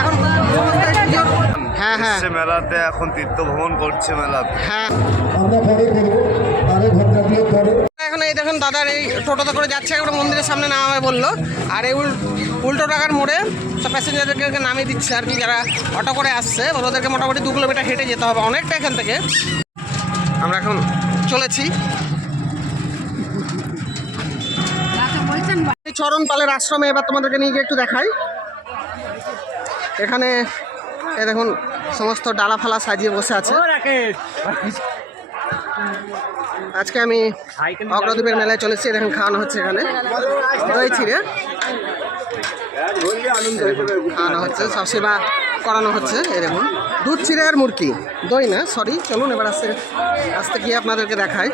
এখন হ্যাঁ হ্যাঁ মেলাতে এখন তীর্থ ভ্রমণ করছে মেলাতে। হ্যাঁ এখন এই দেখুন দাদার এই টোটোতে করে যাচ্ছে, একটা মন্দিরের সামনে নামাবে বললো, আর এই উল্টো টাকার মোড়ে সব প্যাসেঞ্জারদেরকে নামিয়ে দিচ্ছে আর কি, যারা অটো করে আসছে ওদেরকে মোটামুটি 2 কিলোমিটার হেঁটে যেতে হবে অনেকটা এখান থেকে। আমরা এখন চলেছি চরণ পালের আশ্রমে, এবার তোমাদেরকে নিয়ে গিয়ে একটু দেখাই। এখানে এই দেখুন সমস্ত ডালা ফালা সাজিয়ে বসে আছে। আজকে আমি অগ্রদ্বীপের মেলায় চলেছি, দেখুন খাওয়ানো হচ্ছে এখানে দই চিড়ে খাওয়ানো হচ্ছে, সব সেবা করানো হচ্ছে। এই দেখুন দুধ চিড়ে আর মুরকি, দই না সরি। চলুন এবার আস্তে আস্তে গিয়ে আপনাদেরকে দেখাই।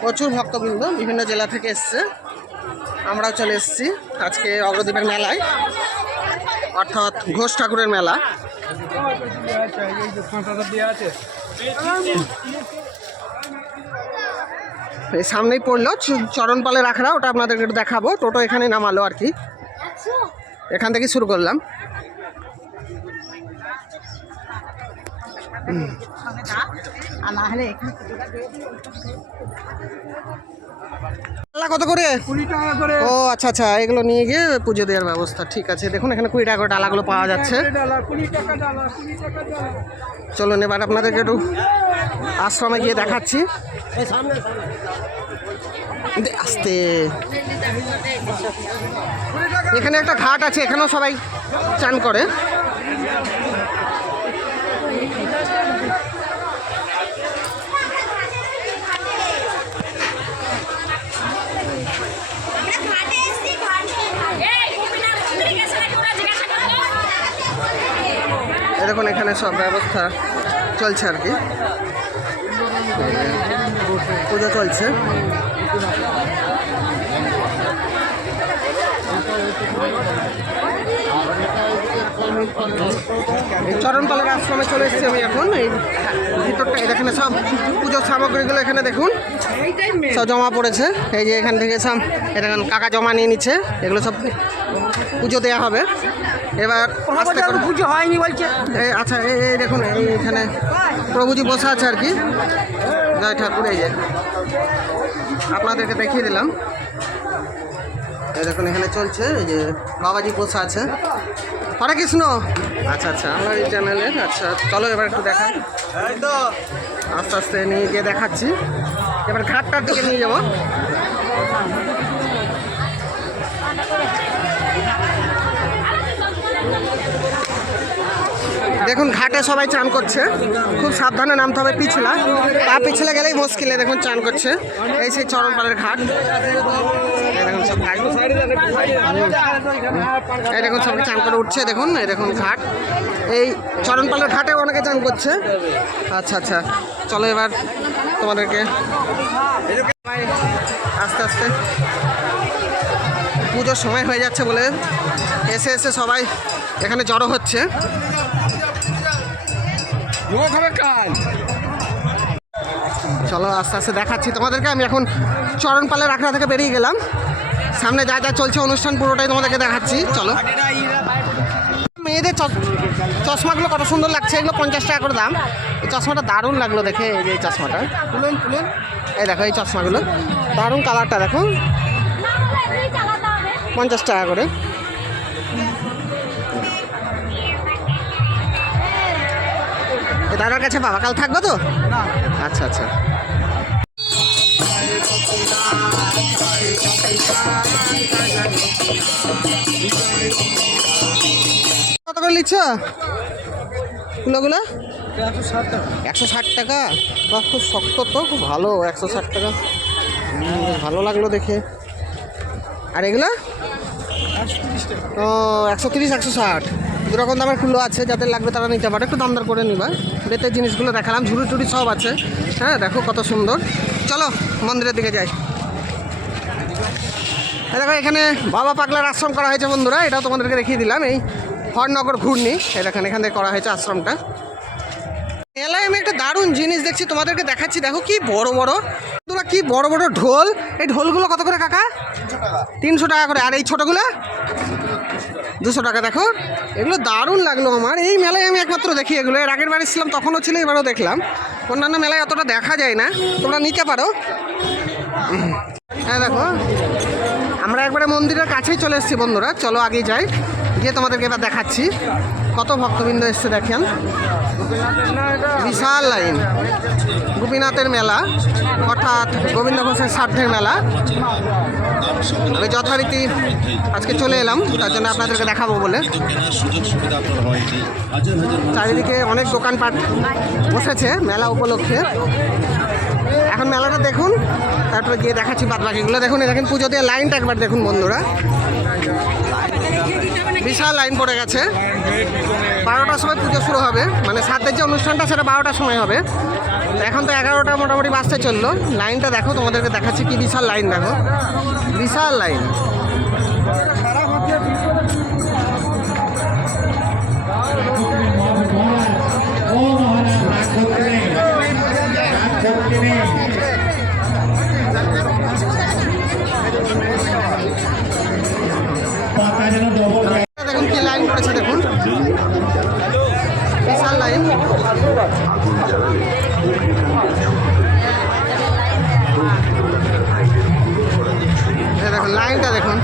প্রচুর ভক্তবৃন্দ বিভিন্ন জেলা থেকে এসছে, আমরাও চলে এসেছি আজকে অগ্রদ্বীপের মেলায়, অর্থাৎ ঘোষ ঠাকুরের মেলা। এই সামনেই পড়লো চরণপালের আখড়া, ওটা আপনাদেরকে একটু দেখাবো। টোটো এখানে নামালো আর কি, এখান থেকে শুরু করলাম। কত করে? 20 টাকা করে। ও আচ্ছা আচ্ছা, এগুলো নিয়ে গিয়ে পুজো দেওয়ার ব্যবস্থা, ঠিক আছে। দেখুন এখানে 20 টাকা করে ডালাগুলো পাওয়া যাচ্ছে। চলুন এবার আপনাদেরকে একটু আশ্রমে গিয়ে দেখাচ্ছি। আস্তে, এখানে একটা ঘাট আছে, এখানেও সবাই চান করে। দেখুন এখানে সব ব্যবস্থা চলছে আর কি, পুজো চলছে। এই চরণপালের আশ্রমে চলে এসেছি আমি এখন। এই ভিতরটা এখানে সব পুজোর সামগ্রীগুলো এখানে দেখুন সব জমা পড়েছে। এই যে এখান থেকে সব এখন কাকা জমা নিয়ে নিচ্ছে, এগুলো সব পুজো দেওয়া হবে। এবার পুজো হয়নি বলছে। আচ্ছা এই দেখুন এইখানে প্রভুজি বসে আছে আর কি, জয় ঠাকুর। এই যে আপনাদেরকে দেখিয়ে দিলাম, এই দেখুন এখানে চলছে, এই যে বাবাজি বসে আছে। হরে কৃষ্ণ। আচ্ছা আচ্ছা, আমার এই চ্যানেলের। আচ্ছা চলো এবার একটু দেখাই, আস্তে আস্তে নিয়ে গিয়ে দেখাচ্ছি। এবার ঘাটটার দিকে নিয়ে যাবো। দেখুন ঘাটে সবাই চান করছে, খুব সাবধানে নামতে হবে, পিছলা পা পিছলে গেলেই মুশকিলে। দেখুন চান করছে, এই সেই চরণপালের ঘাট। দেখুন সব ঘাট, এই দেখুন সবাই চান করে উঠছে। দেখুন এই দেখুন ঘাট, এই চরণপালের ঘাটে অনেকে চান করছে। আচ্ছা আচ্ছা, চলো এবার তোমাদেরকে আস্তে আস্তে, পুজোর সময় হয়ে যাচ্ছে বলে এসে এসে সবাই এখানে জড়ো হচ্ছে। চলো আস্তে আস্তে দেখাচ্ছি তোমাদেরকে। আমি এখন চরণপালের আখড়া থেকে বেরিয়ে গেলাম, সামনে যা যা চলছে অনুষ্ঠান পুরোটাই তোমাদেরকে দেখাচ্ছি। চলো, মেয়েদের চশমাগুলো কত সুন্দর লাগছে, এগুলো 50 টাকা করে দাম। এই চশমাটা দারুণ লাগলো দেখে, এই যে এই চশমাটা তুলুন তুলুন, এই দেখো এই চশমাগুলো দারুণ, কালারটা দেখো, 50 টাকা করে। দাদার কাছে বাবা কাল থাকবো তো? আচ্ছা আচ্ছা, কত করে নিচ্ছ কুলোগুলো? 160 টাকা। বা খুব শক্ত তো, খুব ভালো, 160 টাকা, ভালো লাগলো দেখে। আর এগুলো? ও 130 160, দুরকম দামের কুলো আছে, যাদের লাগবে তারা নিতে পারে, একটু দাম দর করে নিবা। বেতের জিনিসগুলো দেখালাম, ঝুড়ি টুড়ি সব আছে। হ্যাঁ দেখো কত সুন্দর। চলো মন্দিরের দিকে যাই। দেখো এখানে বাবা পাগলার আশ্রম করা হয়েছে বন্ধুরা, এটাও তোমাদেরকে দেখিয়ে দিলাম। এই হরনগর ঘূর্ণি, দেখেন এখান থেকে করা হয়েছে আশ্রমটা। মেলায় আমি একটা দারুণ জিনিস দেখছি, তোমাদেরকে দেখাচ্ছি। দেখো কি বড় বড় তোরা কি বড় বড় ঢোল, এই ঢোলগুলো কত করে কাকা? 300 টাকা করে। আর এই ছোটোগুলো 200 টাকা। দেখো এগুলো দারুণ লাগলো আমার। এই মেলায় আমি একমাত্র দেখি এগুলো। এর আগের বার এসেছিলাম তখনও ছিল, এবারও দেখলাম। অন্যান্য মেলায় অতটা দেখা যায় না, তোমরা নিতে পারো। হ্যাঁ দেখো আমরা একবারে মন্দিরের কাছেই চলে এসেছি বন্ধুরা। চলো আগে যাই, গিয়ে তোমাদেরকে এবার দেখাচ্ছি কত ভক্তবৃন্দ এসছে। দেখেন বিশাল লাইন। গোপীনাথের মেলা, অর্থাৎ গোবিন্দ ঘোষের শ্রাদ্ধের মেলা। আমি যথারীতি আজকে চলে এলাম, তার জন্য আপনাদেরকে দেখাবো বলে। চারিদিকে অনেক দোকানপাট বসেছে মেলা উপলক্ষে। এখন মেলাটা দেখুন, তারপরে গিয়ে দেখাচ্ছি বাদ বাকিগুলো। দেখুন দেখেন পুজো দিয়ে লাইনটা একবার দেখুন বন্ধুরা, বিশাল লাইন পড়ে গেছে। 12টার সময় পুজো শুরু হবে, মানে সাতের যে অনুষ্ঠানটা সেটা 12টার সময় হবে। এখন তো 11টা মোটামুটি বাজতে চললো। লাইনটা দেখো, তোমাদেরকে দেখাচ্ছি কি বিশাল লাইন। দেখো বিশাল লাইন। দেখুন কি লাইন পড়েছে, দেখুন বিশাল লাইন। দেখুন লাইনটা দেখুন।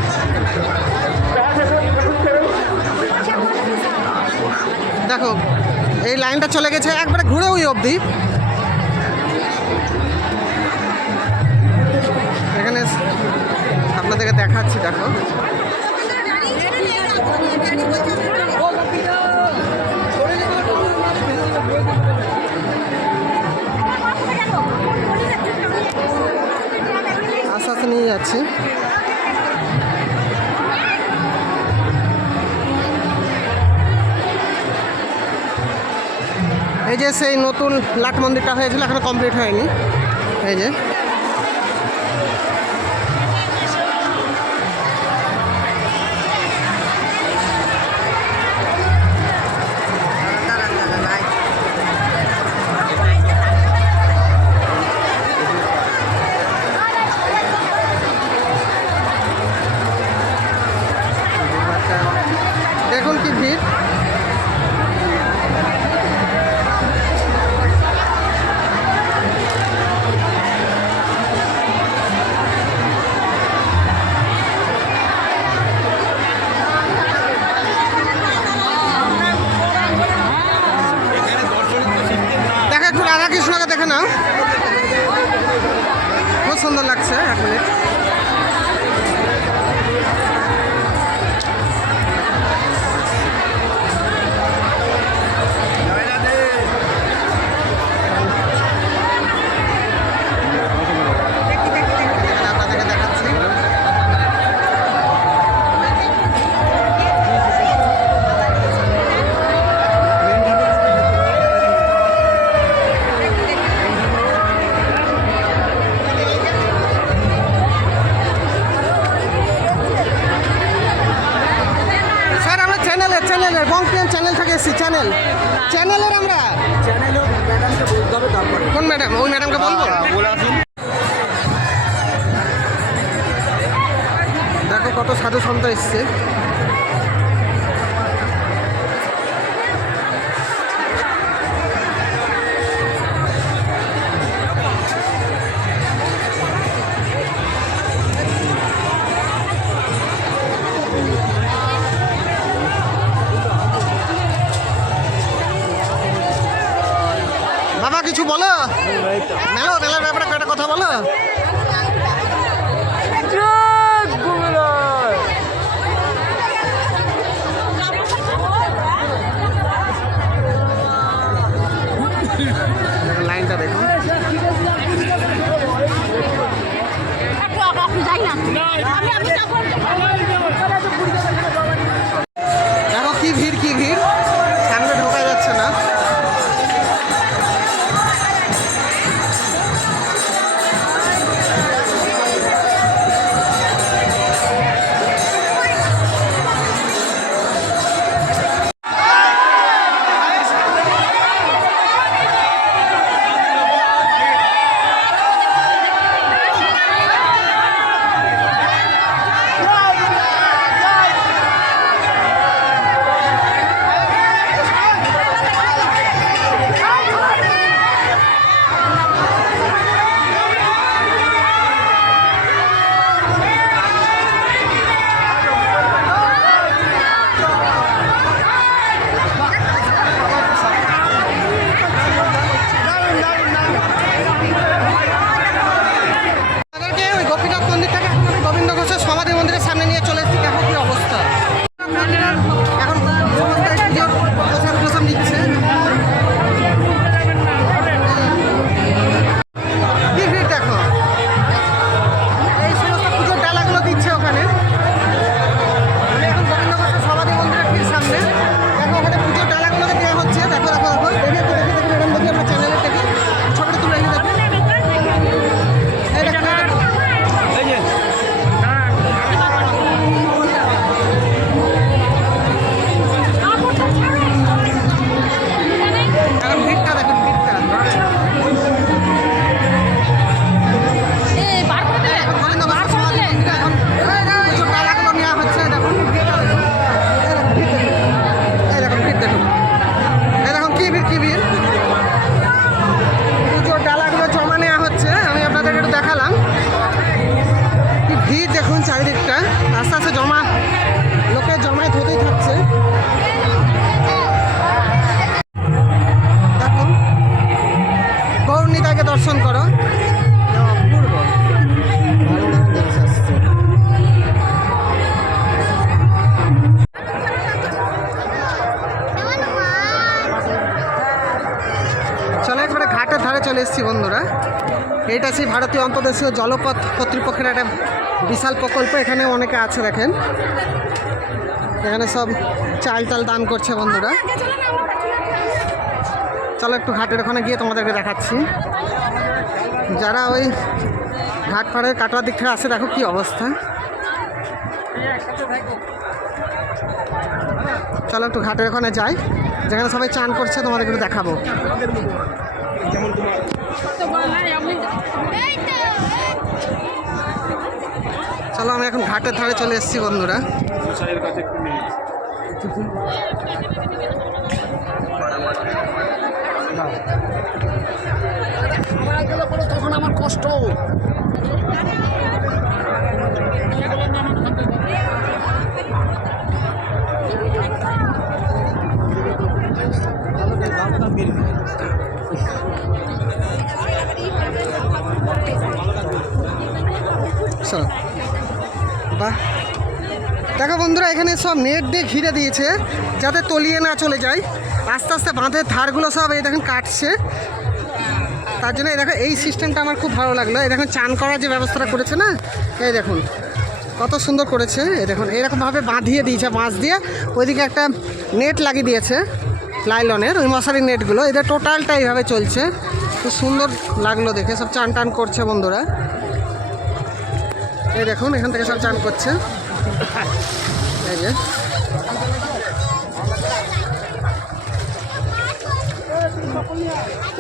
দেখো এই লাইনটা চলে গেছে একবারে ঘুরে ওই অবধি। এখানে আপনাদেরকে দেখাচ্ছি, দেখো আস্তে আস্তে নিয়ে যাচ্ছি। এই যে সেই নতুন লাট মন্দিরটা হয়েছিল, এখনো কমপ্লিট হয়নি। এই যে দেখুন কি ভিড়। দেখো একটু রাধা কৃষ্ণকে দেখে নাও, খুব সুন্দর লাগছে। 1 মিনিট। আপনাদেরকে দেখাচ্ছি। স্যার আমরা চ্যানেলের বংপিয়ান চ্যানেল থেকে এসেছি। চ্যানেলের আমরা কোন ম্যাডাম? ওই ম্যাডামকে বলবো। দেখো কত সাধু সন্ত এসছে। বাবা কিছু বলো, মেলার ব্যাপারে একটা কথা বলো। দেখুন চারিদিকটা আস্তে আস্তে লোকের জমায়েত হতেই থাকছে। দেখো গৌরনীতাকে দর্শন করো, অপূর্ব জিনিস আসছে। চলো একবারে ঘাটের ধারে চলে এসেছি বন্ধুরা। এইটা সেই ভারতীয় অন্তর্দেশীয় জলপথ কর্তৃপক্ষের একটা বিশাল প্রকল্প। এখানে অনেকে আছে দেখেন, এখানে সব চাল টাল দান করছে বন্ধুরা। চলো একটু ঘাটের ওখানে গিয়ে তোমাদেরকে দেখাচ্ছি। যারা ওই ঘাট পাড়ের কাটোয়ার দিক থেকে আসে দেখো কি অবস্থা। চলো একটু ঘাটের ওখানে যাই, যেখানে সবাই চান করছে তোমাদের একটু দেখাবো। চলো আমি এখন ঘাটের ধারে চলে এসেছি বন্ধুরা। তখন আমার কষ্ট। বাহ, দেখো বন্ধুরা এখানে সব নেট দিয়ে ঘিরে দিয়েছে যাতে তলিয়ে না চলে যায়। আস্তে আস্তে বাঁধের ধারগুলো সব এই দেখেন কাটছে। তার জন্য এই দেখো এই সিস্টেমটা আমার খুব ভালো লাগলো। এই দেখুন চান করার যে ব্যবস্থাটা করেছে না, এই দেখুন কত সুন্দর করেছে। এই দেখুন এরকমভাবে বাঁধিয়ে দিয়েছে, বাঁশ দিয়ে ওইদিকে একটা নেট লাগিয়ে দিয়েছে লাইলনের, ওই মশারি নেটগুলো। এদের টোটালটা এইভাবে চলছে, খুব সুন্দর লাগলো দেখে। সব চান টান করছে বন্ধুরা, এই দেখুন এখান থেকে সব চান করছে। এই যে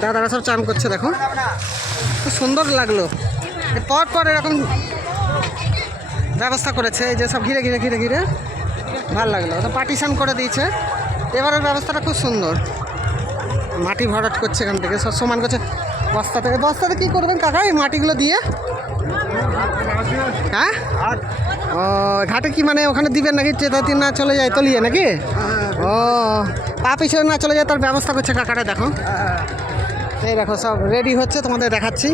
দাদারা সব চান করছে, দেখো খুব সুন্দর লাগলো। পর পর এরকম ব্যবস্থা করেছে, এই যে সব ঘিরে ঘিরে ঘিরে ঘিরে ভালো লাগলো। তো পার্টিশন করে দিয়েছে, এবারের ব্যবস্থাটা খুব সুন্দর। মাটি ভরাট করছে এখান থেকে, সব সমান করছে। বস্তাতে কী করবেন কাকা এই মাটিগুলো দিয়ে? হ্যাঁ, ও ঘাটে কি মানে ওখানে দিবেন নাকি? চেতাতি না চলে যায় তলিয়ে নাকি? ও পা পিছনে না চলে যায় তার ব্যবস্থা করছে কাকাটা। দেখো এই দেখো সব রেডি হচ্ছে, তোমাদের দেখাচ্ছি।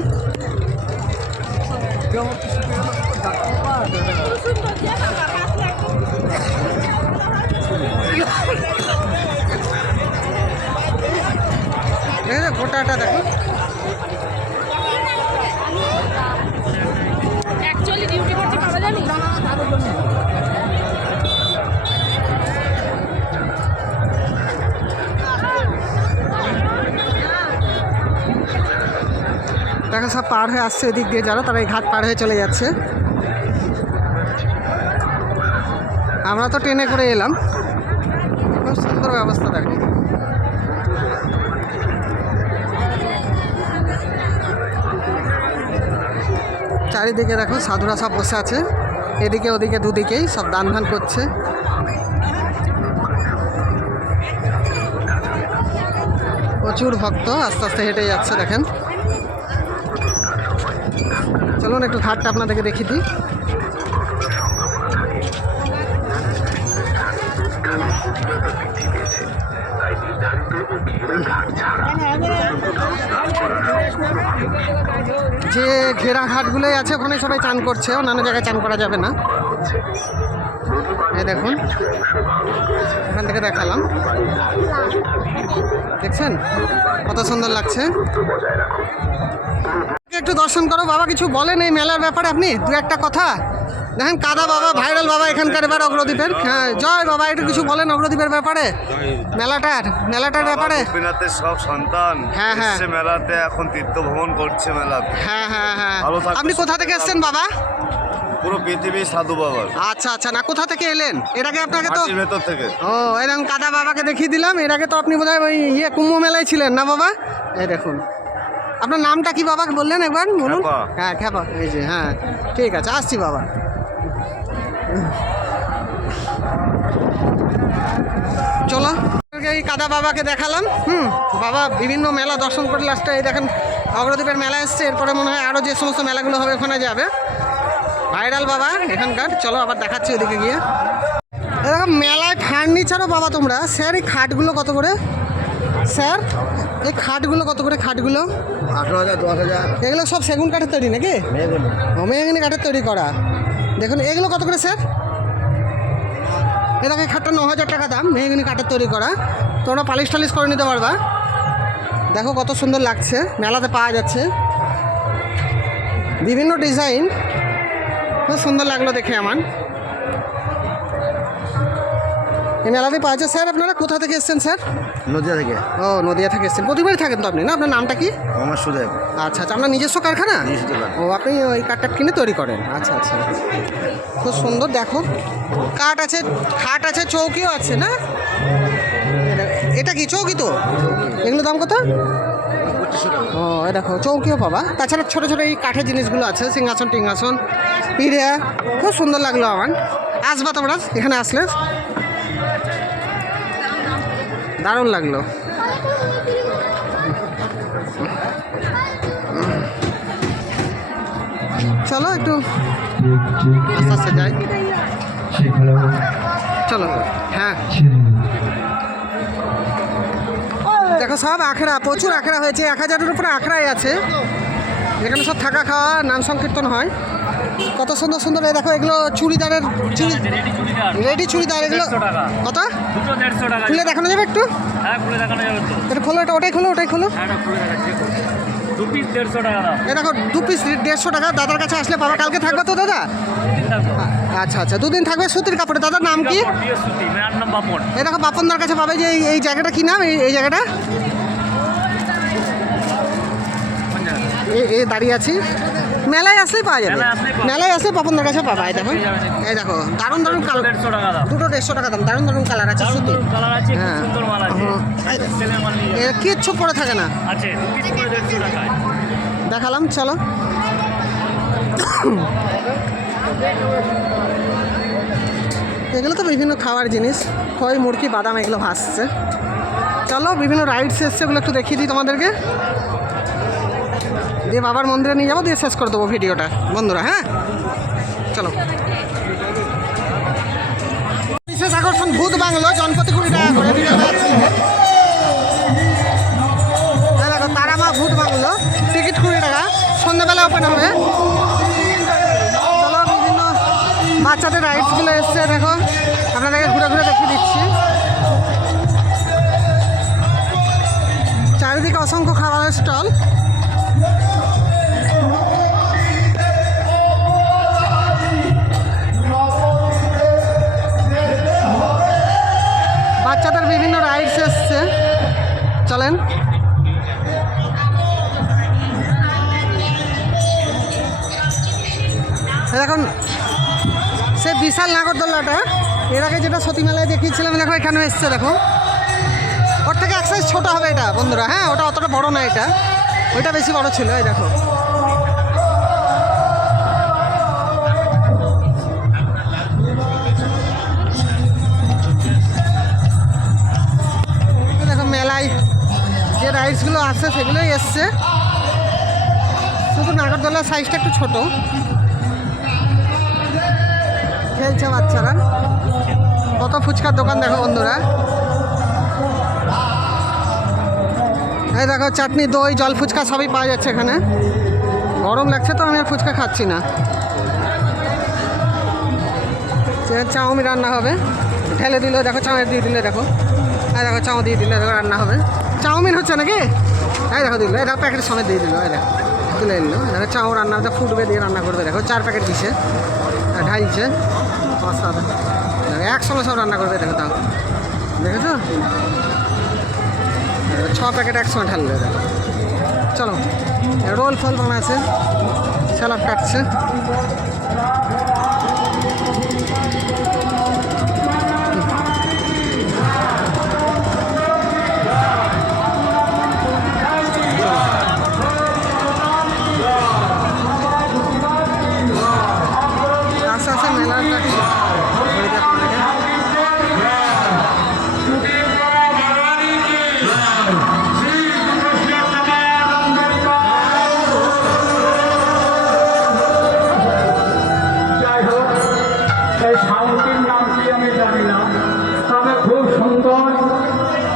গোটাটা দেখো, দেখো সব পার হয়ে আসছে এদিক দিয়ে, যারা তারা এই ঘাট পার হয়ে চলে যাচ্ছে। আমরা তো ট্রেনে করে এলাম, খুব সুন্দর ব্যবস্থা দেখো। চারিদিকে দেখো সাধুরা সব বসে আছে, এদিকে ওদিকে দুদিকেই সব দান ধান করছে। প্রচুর ভক্ত আস্তে আস্তে হেঁটে যাচ্ছে দেখেন। চলুন একটু ঘাটটা আপনাদেরকে দেখিয়ে দিই। যে ঘেরা ঘাটগুলোই আছে ওখানে সবাই চান করছে, অন্যান্য জায়গায় চান করা যাবে না। এই দেখুন এখান থেকে দেখালাম, দেখছেন কত সুন্দর লাগছে। একটু দর্শন করো। বাবা কিছু বলেন এই মেলার ব্যাপারে আপনি দু একটা কথা? দেখেন কাদা বাবা ভাইরাল বাবা এখানকার এবার অগ্রদ্বীপের। হ্যাঁ জয় বাবা, একটু কিছু বলেন অগ্রদ্বীপের ব্যাপারে, মেলাটার ব্যাপারে। গোপীনাথের সব সন্তান হ্যাঁ হ্যাঁ মেলাতে এখন তীর্থ ভ্রমণ করছে মেলাতে। হ্যাঁ হ্যাঁ হ্যাঁ। আপনি কোথা থেকে এসছেন বাবা? পুরো পৃথিবী সাধু বাবার। আচ্ছা আচ্ছা, না কোথা থেকে এলেন? এর আগে আপনাকে তো ভেতর থেকে ও এরকম কাদা বাবাকে দেখিয়ে দিলাম। এর আগে তো আপনি বোধহয় ওই কুম্ভ মেলায় ছিলেন না বাবা? এই দেখুন আপনার নামটা কি বাবা বললেন একবার বলুন? হ্যাঁ খ্যাপা, এই যে হ্যাঁ ঠিক আছে, আসছি বাবা। চলো এই কাদা বাবাকে দেখালাম। বাবা বিভিন্ন মেলা দর্শন করে লাস্টে এই দেখেন অগ্রদ্বীপের মেলা এসছে। এরপরে মনে হয় আরও যে সমস্ত মেলাগুলো হবে ওখানে যাবে। ভাই ভাইরাল বাবা এখানকার। চলো আবার দেখাচ্ছি ওদিকে গিয়ে। এরকম মেলায় ফার্নিচারও বাবা তোমরা। স্যার এই খাটগুলো কত করে স্যার? এই খাটগুলো কত করে? খাটগুলো 18,000 10,000 এগুলো সব সেগুন কাঠের তৈরি নাকি? মেহগনি কাঠের তৈরি করা। দেখুন এগুলো কত করে স্যার? এরকম এই খাটটা 9,000 টাকা দাম, মেহগনি কাঠের তৈরি করা। তোমরা পালিশ টালিশ করে নিতে পারবা। দেখো কত সুন্দর লাগছে, মেলাতে পাওয়া যাচ্ছে বিভিন্ন ডিজাইন। খুব সুন্দর লাগলো দেখে আমার। এই মেলাতে পাওয়া যাচ্ছে। স্যার আপনারা কোথা থেকে এসেছেন স্যার? নদিয়া থেকে। ও নদিয়া থেকে এসেছেন, প্রতিবারই থাকেন তো আপনি না? আপনার নামটা কি? আমার সুদেব। আচ্ছা আচ্ছা, আপনার নিজস্ব কারখানা? ও আপনি ওই কাঠটা কিনে তৈরি করেন? আচ্ছা আচ্ছা, খুব সুন্দর। দেখো কাঠ আছে, খাট আছে, চৌকিও আছে না? এটা কি চৌকি? তো এগুলো দাম কত? ও এই দেখো চৌকিও পাবা। তাছাড়া ছোটো ছোটো এই কাঠের জিনিসগুলো আছে, সিংহাসন টিংহাসন, পিড়ে। খুব সুন্দর লাগলো আমার। আসবা তোমরা এখানে আসলে, দারুণ লাগলো। চলো একটু আস্তে আস্তে যাই। চলো হ্যাঁ, দেখো সব আখড়া, প্রচুর আখড়া হয়েছে। 1000-এর উপরে আখড়াই আছে। এখানে সব থাকা খাওয়া, নাম সংকীর্তন হয়। কত সুন্দর সুন্দর। এই দেখো এগুলো চুড়িদারের, রেডি চুড়িদার। এগুলো কত? খুলে দেখানো যাবে একটু? এটা খোলো, এটা ওটাই খোলো, ওটাই খোলো। এ দেখো 2 পিস 150 টাকা। দাদার কাছে আসলে পাবা। কালকে থাকবে তো দাদা? আচ্ছা আচ্ছা, 2 দিন থাকবে। সুতির কাপড়ে। দাদার নাম কি? এই দেখো বাপনদার কাছে পাবে। যে এই জায়গাটা কি নাম? এই জায়গাটা এই দাঁড়িয়ে আছি। মেলায় আসলেই পাওয়া যাবে। মেলায় আসলে পাপনদার কাছে পাবা। এই দেখো, এই দেখো দারুণ দারুণ কালার। দুটো 150 টাকা দাম। দারুণ দারুণ কালার আছে সুতি। হ্যাঁ, কিচ্ছু পরে থাকে না। দেখালাম। চলো এগুলো তো বিভিন্ন খাওয়ার জিনিস, খই মুরগি বাদাম এগুলো ভাসছে। চলো বিভিন্ন রাইডস এসছে, ওগুলো একটু দেখিয়ে দিই তোমাদেরকে। দিয়ে বাবার মন্দিরে নিয়ে যাবো, দিয়ে শেষ করে দেবো ভিডিওটা বন্ধুরা। হ্যাঁ চলো। বিশেষ আকর্ষণ ভূত বাংলো, জনপ্রতি 20 টাকা করে। দেখো তারামা ভূত বাংলো, টিকিট 20 টাকা। সন্ধ্যাবেলা ওপেন হবে। চলো বিভিন্ন বাচ্চাদের রাইডসগুলো এসছে। দেখো আপনাদেরকে ঘুরে ঘুরে দেখিয়ে দিচ্ছি। চারিদিকে অসংখ্য খাবারের স্টল। বাচ্চাদের বিভিন্ন রাইডস এসছে, চলেন। এখন সে বিশাল নাগরদোল্লাটা এর আগে যেটা সতী মেলায় দেখিয়েছিলাম, দেখো এখানে এসছে। দেখো ওর থেকে এক সাইজ ছোটো হবে এটা বন্ধুরা। হ্যাঁ, ওটা অতটা বড় না, এটা ওইটা বেশি বড় ছিল। এই দেখো দেখো মেলায় যে রাইডসগুলো আছে সেগুলোই এসছে। শুধু নাগরদোলার সাইজটা একটু ছোট। খেলছে বাচ্চারা। কত ফুচকার দোকান দেখো বন্ধুরা। এই দেখো চাটনি, দই, জল ফুচকা সবই পাওয়া যাচ্ছে এখানে। গরম লাগছে তো আমি আর ফুচকা খাচ্ছি না। চাউমিন রান্না হবে, ঢেলে দিল। দেখো চাউমিন দিয়ে দিলে। দেখো এই দেখো চাউ দিয়ে দিলে। দেখো রান্না হবে। চাউমিন হচ্ছে নাকি? এই দেখো দিল। এই দেখো প্যাকেট সমেত দিয়ে দিল। এই দেখো তুলে এলো। দেখো চাউ রান্না হচ্ছে, ফুটবে দিয়ে রান্না করবে। দেখো 4 প্যাকেট দিছে, ঢাইছে। দেখো একসঙ্গে সব রান্না করবে। দেখো তাও দেখেছো, 6 প্যাকেট একসঙ্গে ঢাললে। দেখো চলো রোল ফল বানাচ্ছে, স্যালাড কাটছে। আস্তে আস্তে মেলাটা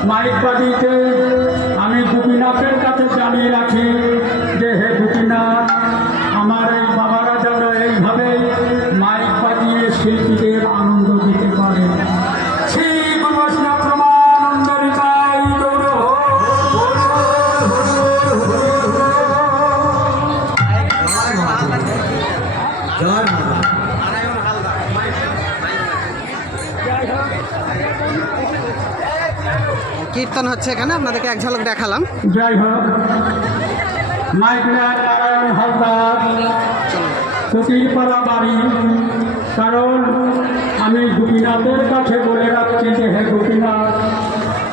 মাইক বাজিতে আমি গোপীনাথের কাছে জানিয়ে রাখি যে হে গোপীনাথ, আমার এই বাবারা যেন এইভাবে মাইক বাজিয়ে শিল্পীদের আনন্দ দিতে পারে। শ্রী গুরু বৈষ্ণব প্রমানন্দ নিতাই গৌর জয় মা। কীর্তন হচ্ছে এখানে, আপনাদেরকে এক ঝলক দেখালাম। জয় হোক। মাইকরাজ নারায়ণ হালদার, ফকিরপাড়া বাড়ি। কারণ আমি গোপীনাথের কাছে বলে রাখছি যে হে গোপীনাথ,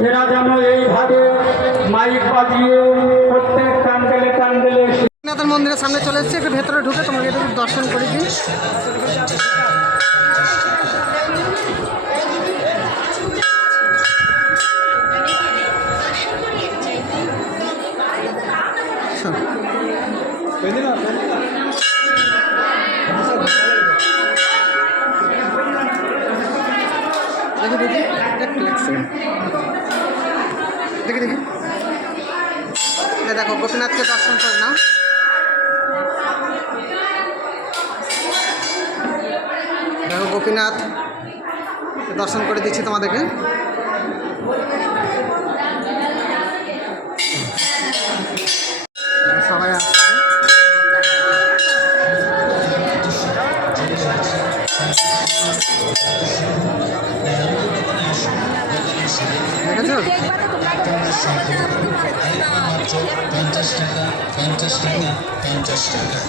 এরা যেন এইভাবে মাইক বাজিয়ে প্রত্যেক প্যান্ডেলে প্যান্ডেলে গোপীনাথের মন্দিরের সামনে চলে এসেছি, একটু ভেতরে ঢুকে তোমাকে একটু দর্শন করে দিই। দেখি দেখি একটু লাগছে, দেখি দেখি। এই দেখো গোপীনাথকে দর্শন করে নাও। দেখো গোপীনাথ দর্শন করে দিচ্ছি তোমাদেরকে। সবাই আসছে। দেখেছো? 50 টাকা 50 টাকা 50 টাকা।